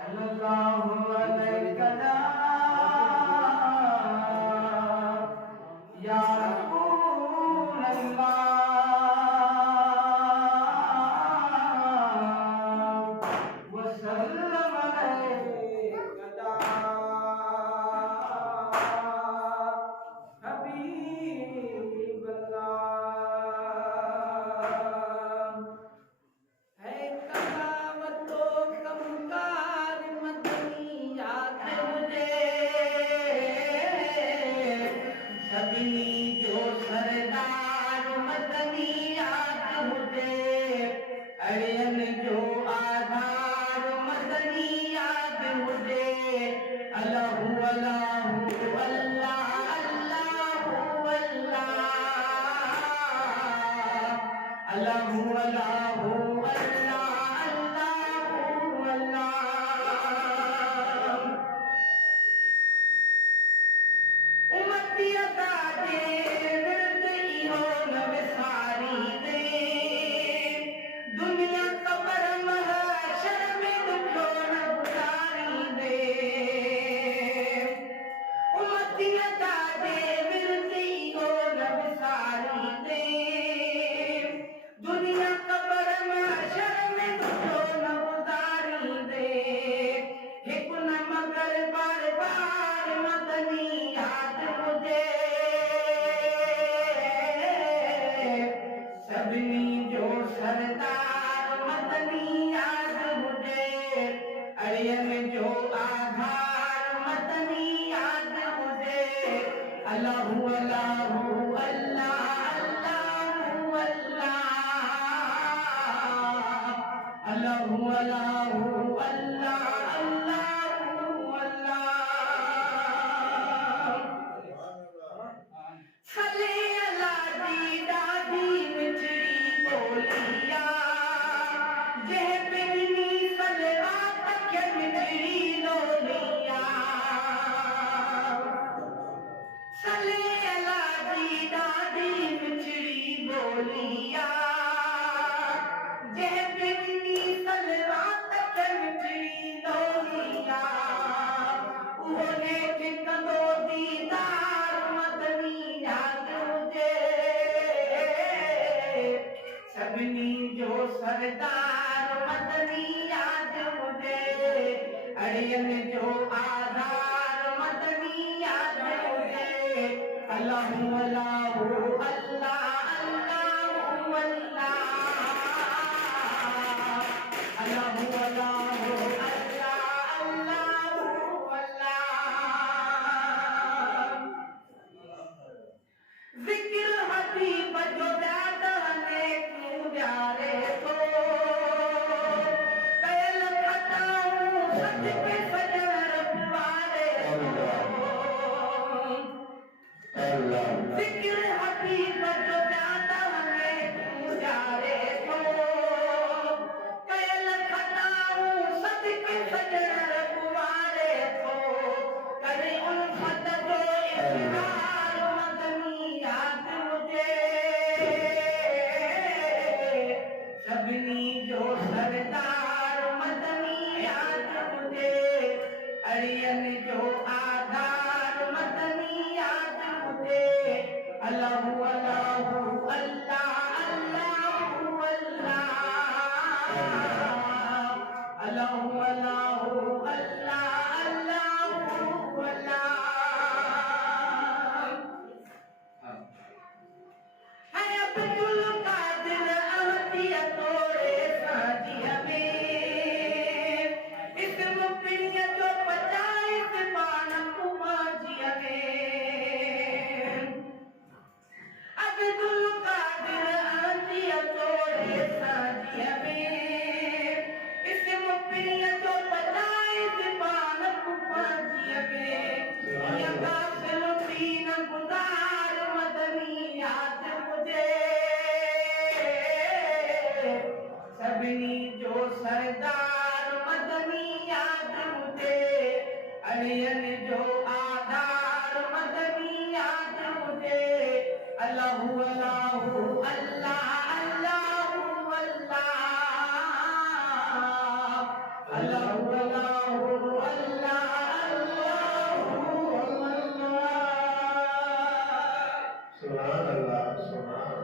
सल्लल्लाहु अलैहि या रसूल अल्लाह वसल्लम अलैका हबीब अल्लाह है कलावतो कमकार मदनी याद मुझे सभी जो सरदार मदनी याद मुझे अड़ियन जो आधार मदनी याद मुझे अल्लाहु अल्लाहु अल्लाह अल्लाहु अल्लाह अल्लाहु अल्लाहु सरदार मदनी याद मुझे अड़ियन जो आधार मदनी याद मुझे अल्लाहु अल्लाहु अल्लाह अल्लाहु अल्लाह अल्लाहु अल्लाहु अल्लाह अल्लाहु अल्लाह सले अल्लाह दी दादी मिठड़ी बोलिया जे बिनी सलवा तक मिठड़ी लोलिया सले अल्लाह दी दादी मिठड़ी बोलिया जे बिनी सलवा तक मिठड़ी लोलिया उन्हें ठिकंदो दीदार मदनी याद मुझे सभिनी जो सरदार मदनी याद मुझे अड़ियन जो आधार मदनी याद मुझे अल्लाहु अल्लाहु अल्लाह अल्लाहु अल्लाह अल्लाहु अल्लाहु अल्लाह अल्लाहु अल्लाह जिक्र हबीब जो ज्यादा ने क्यों प्यारे को कैल खताऊं सच के सजन रखवारे जिक्र हबीब जो ज्यादा ने क्यों प्यारे को कैल खताऊं सच के सजन रखवारे को करे उल्फत जो इकरार मदनी याद मुझे सभिनी जो सरदार मदनी याद मुझे अड़ियन जो आधार मदनी याद मुझे अल्लाहु अल्लाहु अल्लाह अल्लाहु अल्लाह अल्लाहु अल्लाहु अल्लाह अल्लाहु अल्लाह है अब्दुल कादिर अहदिया तोरे साजिया में इसम पिड़िया जो बचाए पान कुमाजिया में अब्दुल कादिर अहदिया तोरे साजिया में इसम पिड़िया जो बचाए पान कुमाजिया में या गाफिल पीन गुजार मदनी याद मुझे सभिनी जो सरदार मदनी याद मुझे अड़ियन जो आधार मदनी याद मुझे अल्लाहु अल्लाहु अल्लाह अल्लाहु अल्लाह अल्लाहु अल्लाहु सुभान अल्लाह सुभान